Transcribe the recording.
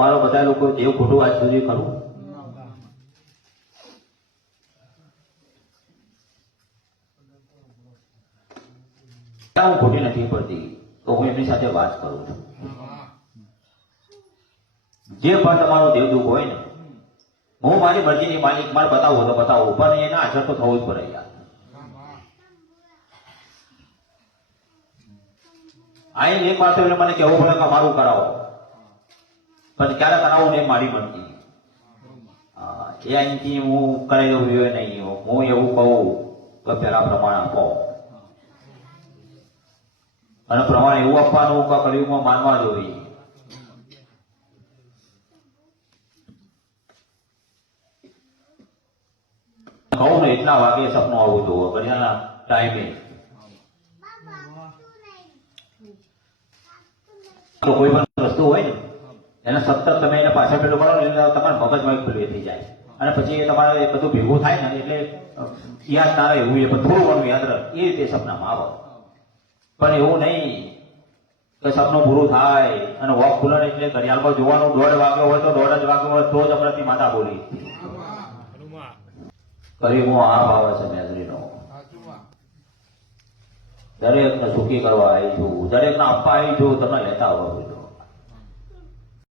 મારો બધા લોકો જેવ ખોટું આજ સુધી કરું હું ખોટી નથી પડતી તો હું એમની સાથે વાત કરું છું. જે પણ તમારું દેવ દુઃખ હોય ને હું મારી મરજીની માલિક મારે બતાવું તો બતાવું પણ એના હાજર તો થવું જ પડે યાર. અહીં એક વાત એટલે મને કહેવું પડે કે મારું કરાવો પણ ક્યારે કરાવું ને મારી મરજી. એ અહીંથી હું કરાવી દઉં એ નહીં હું એવું કહું તો પેલા પ્રમાણ આપો અને પ્રમાણ એવું આપવાનું કે કળિયુગમાં માનવા જોઈએ. કહું ને એટલા વાગે સપનું આવું જોવો ઘડિયાળના ટાઈમે તો કોઈ પણ વસ્તુ હોય ને એને સતત તમે એને પાછળ પેલું કરો ને એટલે તમારા મગજમાં પેલું થઈ જાય અને પછી એ તમારે એ બધું ભેગું થાય ને એટલે યાદ ના રહે એવું એ પણ થોડું ઘણું યાદ રહે એ રીતે સપનામાં આવે. પણ એવું નહીં કે સપનું પૂરું થાય અને વોક ખુલે એટલે ઘડિયાળમાં જોવાનું 1:30 વાગ્યો હોય તો 1:30 વાગ્યો હોય તો જ આપણાથી માતા બોલી કરી હું આ ભાવ છે મેજરીનો દરેકને સુખી કરવા આવી છું દરેકને આપવા આવી છું તમે લેતા હોવા